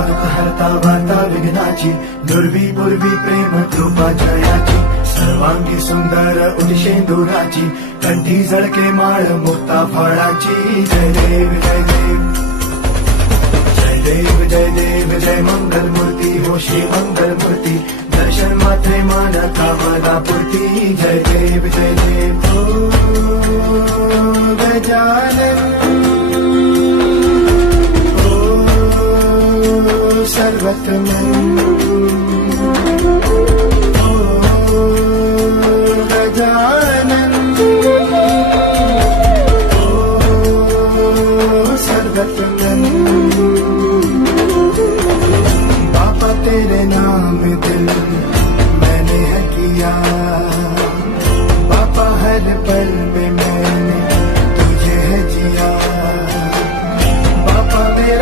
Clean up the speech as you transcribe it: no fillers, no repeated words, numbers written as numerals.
दुःख हरता वार्ता विघ्नाची, दुर्वी पूर्वी प्रेम कृपा जयाची, सर्वांगी सुंदर उदिशेंदुराची, कंठी झळके माळ मुक्ता फळाची. जय देव जय देव जय देव जय देव जय मंगल मूर्ती हो श्री मंगल मूर्ती, दर्शन मात्रे मान कामना पूर्ती. जय देव हो गजानन हो सर्वतमन.